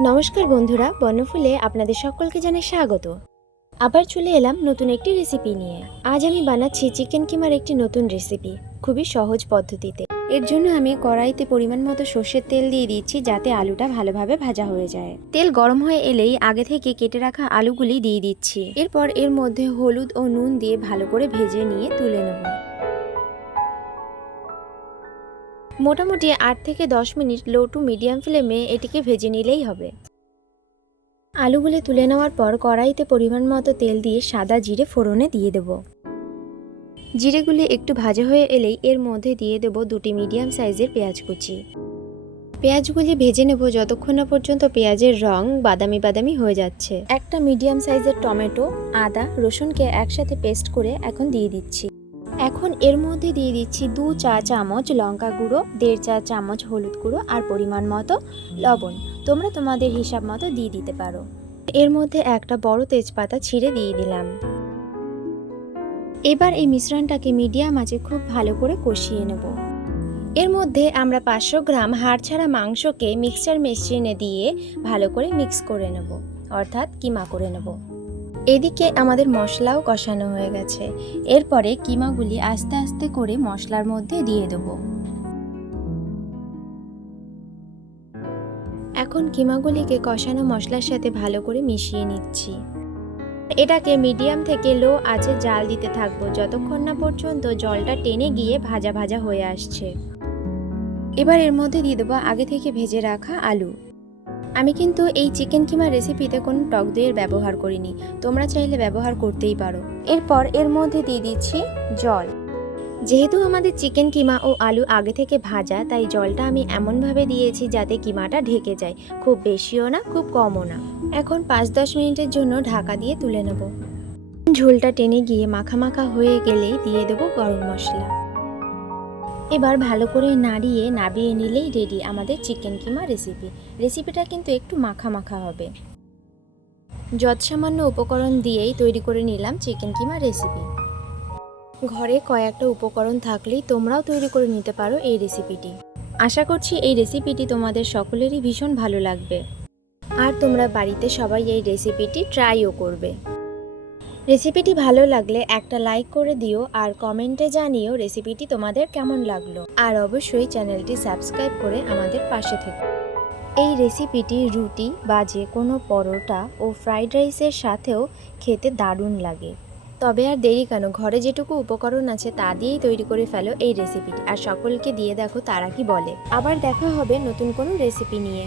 নমস্কার বন্ধুরা, বর্ণফুলে আপনাদের সকলকে জানাই স্বাগত। আবার চলে এলাম নতুন একটি রেসিপি নিয়ে। আজ আমি বানাচ্ছি চিকেন কিমার একটি নতুন রেসিপি খুবই সহজ পদ্ধতিতে। এর জন্য আমি কড়াইতে পরিমাণ মতো সর্ষের তেল দিয়ে দিচ্ছি যাতে আলুটা ভালোভাবে ভাজা হয়ে যায়। তেল গরম হয়ে এলেই আগে থেকে কেটে রাখা আলুগুলি দিয়ে দিচ্ছি। এরপর এর মধ্যে হলুদ ও নুন দিয়ে ভালো করে ভেজে নিয়ে তুলে নেব। মোটামুটি আট থেকে দশ মিনিট লো টু মিডিয়াম ফ্লেমে এটিকে ভেজে নিলেই হবে। আলুগুলি তুলে নেওয়ার পর কড়াইতে পরিমাণ মতো তেল দিয়ে সাদা জিরে ফোড়নে দিয়ে দেব। জিরেগুলি একটু ভাজা হয়ে এলেই এর মধ্যে দিয়ে দেব দুটি মিডিয়াম সাইজের পেঁয়াজ কুচি। পেঁয়াজগুলি ভেজে নেব যতক্ষণ না পর্যন্ত পেঁয়াজের রং বাদামি বাদামি হয়ে যাচ্ছে। একটা মিডিয়াম সাইজের টমেটো, আদা, রসুনকে একসাথে পেস্ট করে এখন দিয়ে দিচ্ছি। এর মধ্যে দিয়ে দিচ্ছি দু চা চামচ লঙ্কা গুঁড়ো, দেড় চা চামচ হলুদ গুঁড়ো আর পরিমাণ মতো লবণ। তোমরা তোমাদের হিসাব মতো দিয়ে দিতে পারো। এর মধ্যে একটা বড় তেজপাতা ছিঁড়ে দিয়ে দিলাম। এবার এই মিশ্রণটাকে মিডিয়াম আঁচে খুব ভালো করে কষিয়ে নেব। এর মধ্যে আমরা পাঁচশো গ্রাম হাড় ছাড়া মাংসকে মিক্সচার মেশিনে দিয়ে ভালো করে মিক্স করে নেব, অর্থাৎ কিমা করে নেব। এদিকে আমাদের মশলাও কষানো হয়ে গেছে। এরপরে কিমাগুলি আস্তে আস্তে করে মশলার মধ্যে দিয়ে দেব। এখন কিমাগুলিকে কষানো মশলার সাথে ভালো করে মিশিয়ে নিচ্ছি। এটাকে মিডিয়াম থেকে লো আঁচে জাল দিতে থাকব, যতক্ষণ না পর্যন্ত জলটা টেনে গিয়ে ভাজা ভাজা হয়ে আসছে। এবার এর মধ্যে দিয়ে দেবো আগে থেকে ভেজে রাখা আলু। আমি কিন্তু এই চিকেন কিমা রেসিপিতে কোনো টক দইয়ের ব্যবহার করিনি। তোমরা চাইলে ব্যবহার করতেই পারো। এরপর এর মধ্যে দিয়ে দিচ্ছি জল। যেহেতু আমাদের চিকেন কিমা ও আলু আগে থেকে ভাজা, তাই জলটা আমি এমনভাবে দিয়েছি যাতে কিমাটা ঢেকে যায়। খুব বেশিও না, খুব কমও না। এখন পাঁচ দশ মিনিটের জন্য ঢাকা দিয়ে তুলে নেব। ঝোলটা টেনে গিয়ে মাখা মাখা হয়ে গেলেই দিয়ে দেবো গরম মশলা। এবার ভালো করে নাড়িয়ে, নাবিয়ে নিলেই রেডি আমাদের চিকেন কিমা রেসিপি রেসিপিটা কিন্তু একটু মাখা মাখা হবে। যৎসামান্য উপকরণ দিয়েই তৈরি করে নিলাম চিকেন কিমা রেসিপি ঘরে কয়েকটা উপকরণ থাকলেই তোমরাও তৈরি করে নিতে পারো এই রেসিপিটি আশা করছি এই রেসিপিটি তোমাদের সকলেরই ভীষণ ভালো লাগবে। আর তোমরা বাড়িতে সবাই এই রেসিপিটি ট্রাইও করবে। রেসিপিটি ভালো লাগলে একটা লাইক করে দিও আর কমেন্টে জানিও রেসিপিটি তোমাদের কেমন লাগল। আর অবশ্যই চ্যানেলটি সাবস্ক্রাইব করে আমাদের পাশে থেকো। এই রেসিপিটি রুটি বা যে কোনো পরোটা ও ফ্রাইড রাইসের সাথেও খেতে দারুণ লাগে। তবে আর দেরি কেন? ঘরে যেটুকু উপকরণ আছে তা দিয়েই তৈরি করে ফেলো এই রেসিপিটি। আর সকলকে দিয়ে দেখো তারা কি বলে। আবার দেখা হবে নতুন কোনো রেসিপি নিয়ে।